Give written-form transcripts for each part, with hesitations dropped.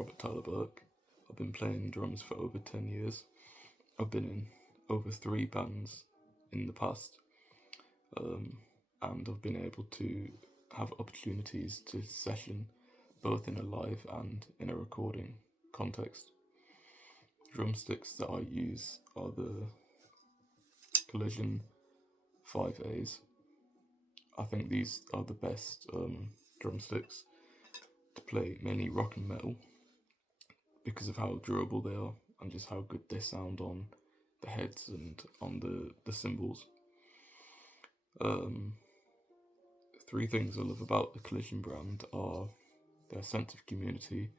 Robert Tyler Burke. I've been playing drums for over 10 years. I've been in over 3 bands in the past, and I've been able to have opportunities to session both in a live and in a recording context. Drumsticks that I use are the Collision 5As. I think these are the best drumsticks to play mainly rock and metal because of how durable they are and just how good they sound on the heads and on the cymbals. 3 things I love about the Collision brand are their sense of community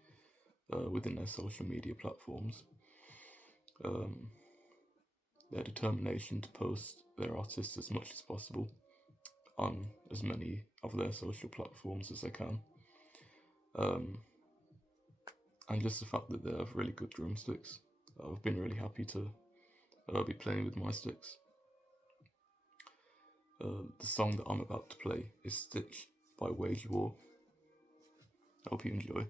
within their social media platforms, their determination to post their artists as much as possible on as many of their social platforms as they can, and just the fact that they have really good drumsticks. I've been really happy to be playing with my sticks. The song that I'm about to play is Stitch by Wage War. I hope you enjoy.